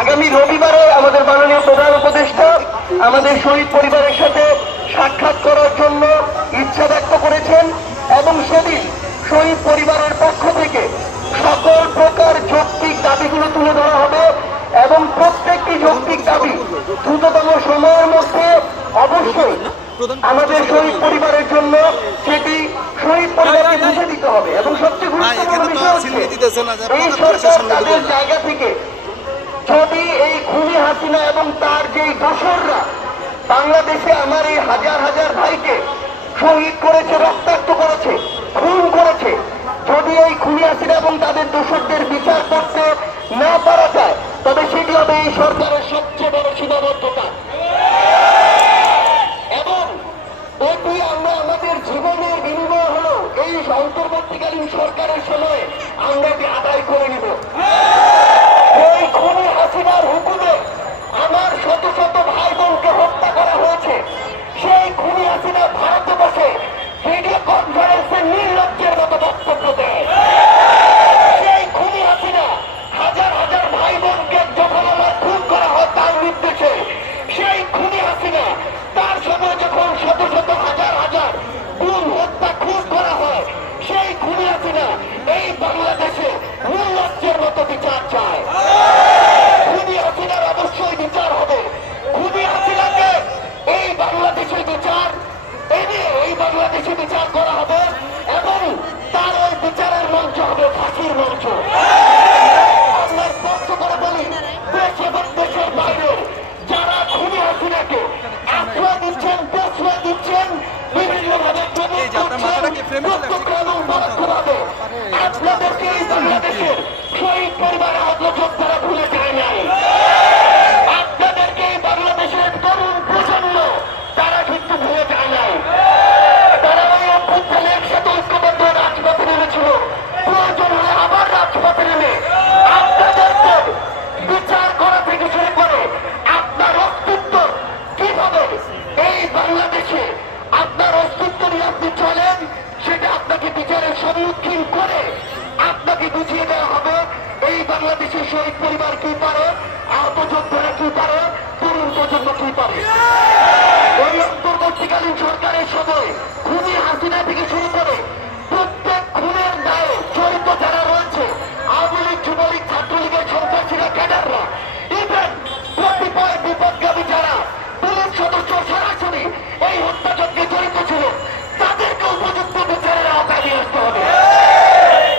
আগামী রবিবারে আমাদের মাননীয় প্রধান উপদেষ্টা আমাদের শহীদ পরিবারের সাথে সাক্ষাৎ করার জন্য ইচ্ছা ব্যক্ত করেছেন এবং সেদিন শহীদ পরিবারের পক্ষ থেকে সকল প্রকার যৌক্তিক দাবিগুলো তুলে ধরা হবে এবং প্রত্যেকটি যৌক্তিক দাবি দ্রুততম সময়ের মধ্যে অবশ্যই আমাদের শহীদ পরিবারের জন্য সেটি শহীদ পরিবারকে বুঝে দিতে হবে। এবং সবচেয়ে গুরুত্বপূর্ণ বিষয় হচ্ছে এই সরকার তাদের জায়গা থেকে যদি এই খুনি হাসিনা এবং তার যে দোসররা বাংলাদেশে আমার এই হাজার হাজার ভাইকে শহীদ করেছে, রক্তাক্ত করেছে, খুন করেছে, যদি এই খুনি হাসিনা এবং তাদের দোসরদের বিচার করতে না পারা যায় তবে সেটি হবে এই সরকারের সবচেয়ে বড় সীমাবদ্ধতা। এবং এটি আমরা আমাদের জীবনের বিনিময় হলো এই অন্তর্বর্তীকালীন সরকারের সময় আমরা এটি আদায় করে নিব। এই খুনি হাসিনার হুকুমে আমার শত শত ভাই বোনকে হত্যা করা হয়েছে। সেই খুনি হাসিনা ভারতে বসে ভিডিও কনফারেন্সে নির্লজ্জের মতো বক্তব্য দেয়। সেই খুনি হাসিনা হাজার হাজার ভাই বোনকে যখন আমার খুন করা হয় তার নির্দেশে, সেই খুনি হাসিনা তার সময় যখন শত শত হাজার হাজার গুম হত্যা খুন করা হয়, সেই খুনি হাসিনা এই বাংলাদেশে নির্লজ্জের মতো বিচার চায়। খুনি হাসিনার অবশ্যই বিচার হবে। খুনি হাসিনাকে এই বাংলাদেশে বিচার এনে এই বাংলাদেশে বিচার করা হবে এবং তার ওই বিচারের মঞ্চ হবে ফাঁসির মঞ্চ। আমরা স্পষ্ট করে বলি, দেশ এবং দেশের বাইরে যারা খুনি হাসিনাকে আশ্রয় দিচ্ছেন, প্রশ্রয় দিচ্ছেন, বিভিন্নভাবে এবং পরোক্ষভাবে আপনাদেরকে এই বাংলাদেশের শহীদ পরিবার আহত যোদ্ধারা ভুলে যায় নাই। আপনাদেরকে এই বাংলাদেশের তরুণ প্রজন্ম তারা কিন্তু ভুলে যায় নাই। তারা ওই অভ্যুত্থানে একসাথে ঐক্যবদ্ধ রাজপথে নেমেছিল, প্রয়োজন হলে আবার রাজপথে নেমে আপনাদেরকে বিচার করা থেকে শুরু করে আপনার অস্তিত্ব কিভাবে এই বাংলাদেশে আপনার অস্তিত্ব নিয়ে আপনি চলেন সেটা আপনাকে বিচারের সম্মুখীন করে আপনাকে বুঝিয়ে দেওয়া হবে এই বাংলাদেশের শহীদ পরিবার কি পারে, আহত যোদ্ধারা কি পারে, তরুণ প্রজন্ম কি পারে। এই অন্তর্বর্তীকালীন সরকারের সময় খুনি হাসিনা থেকে শুরু